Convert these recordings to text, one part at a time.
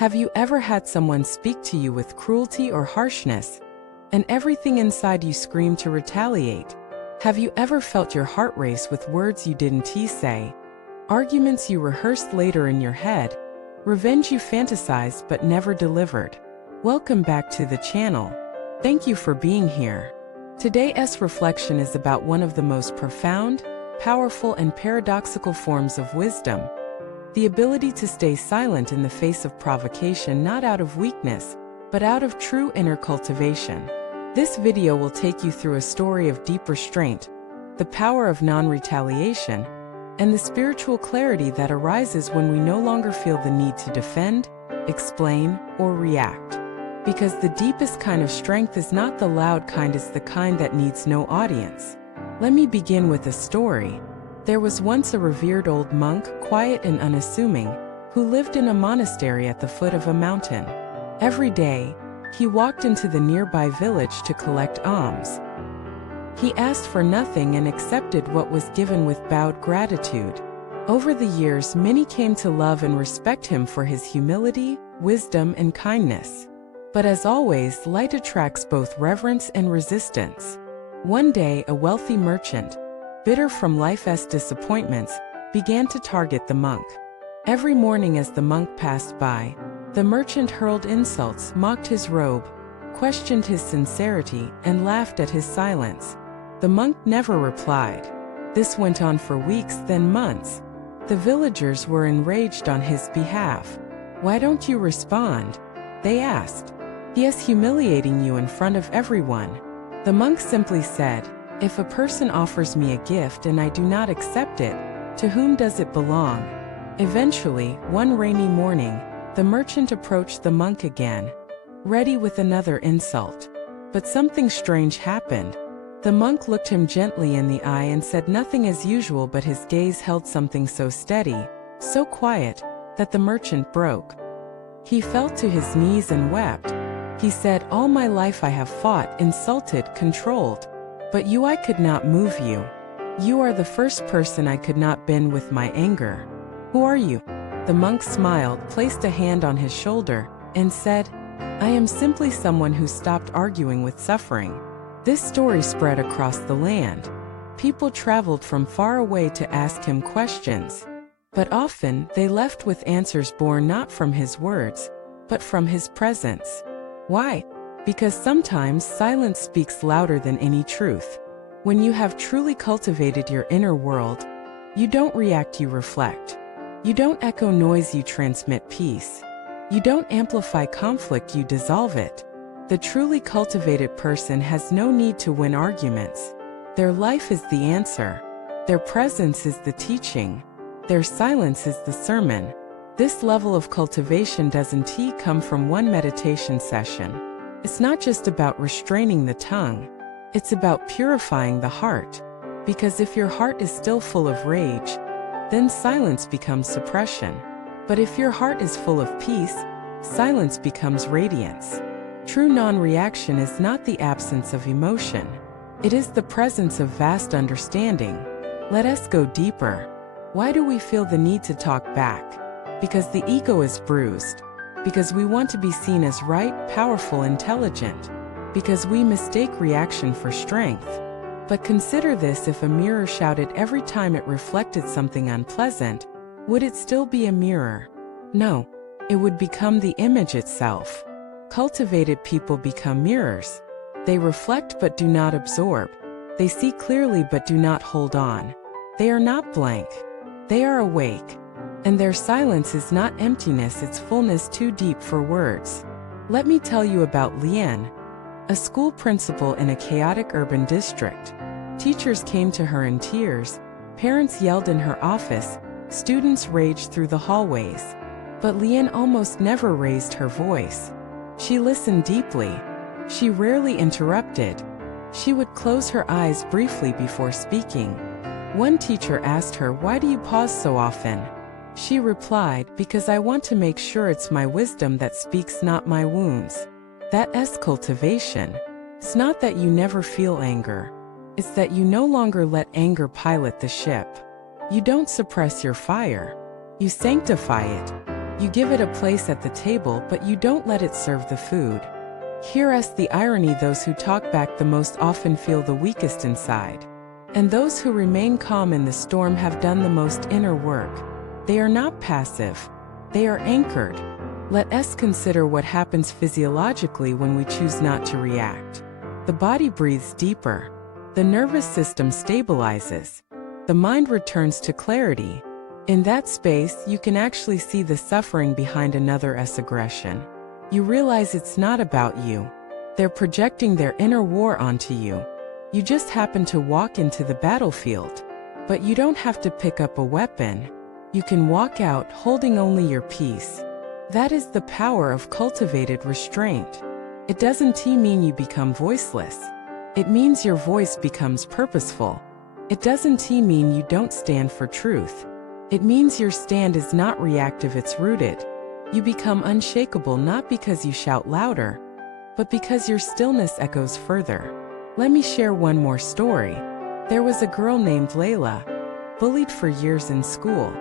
Have you ever had someone speak to you with cruelty or harshness, and everything inside you screamed to retaliate? Have you ever felt your heart race with words you didn't say, arguments you rehearsed later in your head, revenge you fantasized but never delivered? Welcome back to the channel. Thank you for being here. Today's reflection is about one of the most profound, powerful, and paradoxical forms of wisdom: the ability to stay silent in the face of provocation, not out of weakness, but out of true inner cultivation. This video will take you through a story of deep restraint, the power of non-retaliation, and the spiritual clarity that arises when we no longer feel the need to defend, explain, or react. Because the deepest kind of strength is not the loud kind, it's the kind that needs no audience. Let me begin with a story. There was once a revered old monk, quiet and unassuming, who lived in a monastery at the foot of a mountain. Every day, he walked into the nearby village to collect alms. He asked for nothing and accepted what was given with bowed gratitude. Over the years, many came to love and respect him for his humility, wisdom, and kindness. But as always, light attracts both reverence and resistance. One day, a wealthy merchant, bitter from life's disappointments, began to target the monk. Every morning as the monk passed by, the merchant hurled insults, mocked his robe, questioned his sincerity, and laughed at his silence. The monk never replied. This went on for weeks, then months. The villagers were enraged on his behalf. "Why don't you respond?" they asked. "He is humiliating you in front of everyone." The monk simply said, "If a person offers me a gift and I do not accept it, to whom does it belong?" Eventually, one rainy morning, the merchant approached the monk again, ready with another insult. But something strange happened. The monk looked him gently in the eye and said nothing as usual, but his gaze held something so steady, so quiet, that the merchant broke. He fell to his knees and wept. He said, "All my life I have fought, insulted, controlled. But you, I could not move you. You are the first person I could not bend with my anger. Who are you?" The monk smiled, placed a hand on his shoulder, and said, "I am simply someone who stopped arguing with suffering." This story spread across the land. People traveled from far away to ask him questions. But often, they left with answers born not from his words, but from his presence. Why? Because sometimes silence speaks louder than any truth. When you have truly cultivated your inner world, you don't react, you reflect. You don't echo noise, you transmit peace. You don't amplify conflict, you dissolve it. The truly cultivated person has no need to win arguments. Their life is the answer. Their presence is the teaching. Their silence is the sermon. This level of cultivation doesn't come from one meditation session. It's not just about restraining the tongue. It's about purifying the heart. Because if your heart is still full of rage, then silence becomes suppression. But if your heart is full of peace, silence becomes radiance. True non-reaction is not the absence of emotion. It is the presence of vast understanding. Let us go deeper. Why do we feel the need to talk back? Because the ego is bruised. Because we want to be seen as right, powerful, intelligent. Because we mistake reaction for strength. But consider this: if a mirror shouted every time it reflected something unpleasant, would it still be a mirror? No, it would become the image itself. Cultivated people become mirrors. They reflect but do not absorb. They see clearly but do not hold on. They are not blank. They are awake. And their silence is not emptiness, it's fullness too deep for words. Let me tell you about Lian, a school principal in a chaotic urban district. Teachers came to her in tears, parents yelled in her office, students raged through the hallways. But Lian almost never raised her voice. She listened deeply. She rarely interrupted. She would close her eyes briefly before speaking. One teacher asked her, "Why do you pause so often?" She replied, "Because I want to make sure it's my wisdom that speaks, not my wounds." That's cultivation. It's not that you never feel anger. It's that you no longer let anger pilot the ship. You don't suppress your fire. You sanctify it. You give it a place at the table, but you don't let it serve the food. Here's the irony: those who talk back the most often feel the weakest inside. And those who remain calm in the storm have done the most inner work. They are not passive. They are anchored. Let us consider what happens physiologically when we choose not to react. The body breathes deeper. The nervous system stabilizes. The mind returns to clarity. In that space, you can actually see the suffering behind another's aggression. You realize it's not about you. They're projecting their inner war onto you. You just happen to walk into the battlefield. But you don't have to pick up a weapon. You can walk out holding only your peace. That is the power of cultivated restraint. It doesn't mean you become voiceless. It means your voice becomes purposeful. It doesn't mean you don't stand for truth. It means your stand is not reactive, it's rooted. You become unshakable not because you shout louder, but because your stillness echoes further. Let me share one more story. There was a girl named Layla, bullied for years in school.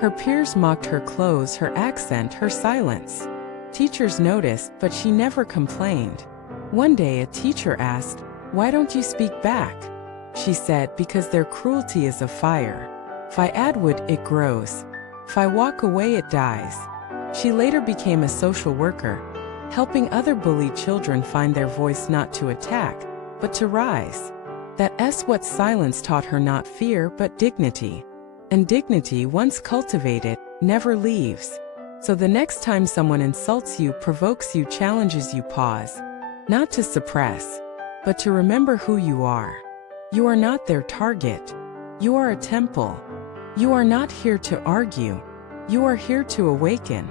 Her peers mocked her clothes, her accent, her silence. Teachers noticed, but she never complained. One day a teacher asked, "Why don't you speak back?" She said, "Because their cruelty is a fire. If I add wood, it grows. If I walk away, it dies." She later became a social worker, helping other bullied children find their voice, not to attack, but to rise. That's what silence taught her: not fear, but dignity. And dignity, once cultivated, never leaves. So the next time someone insults you, provokes you, challenges you, pause. Not to suppress, but to remember who you are. You are not their target. You are a temple. You are not here to argue. You are here to awaken.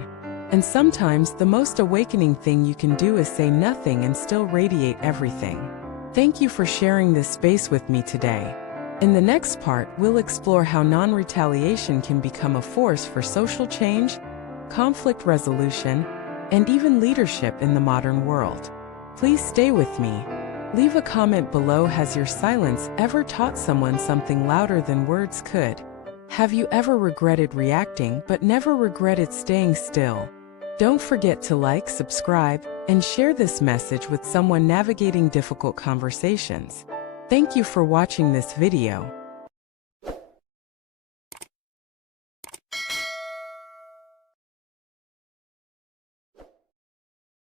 And sometimes the most awakening thing you can do is say nothing and still radiate everything. Thank you for sharing this space with me today. In the next part, we'll explore how non-retaliation can become a force for social change, conflict resolution, and even leadership in the modern world. Please stay with me. Leave a comment below. Has your silence ever taught someone something louder than words could? Have you ever regretted reacting but never regretted staying still? Don't forget to like, subscribe, and share this message with someone navigating difficult conversations. Thank you for watching this video.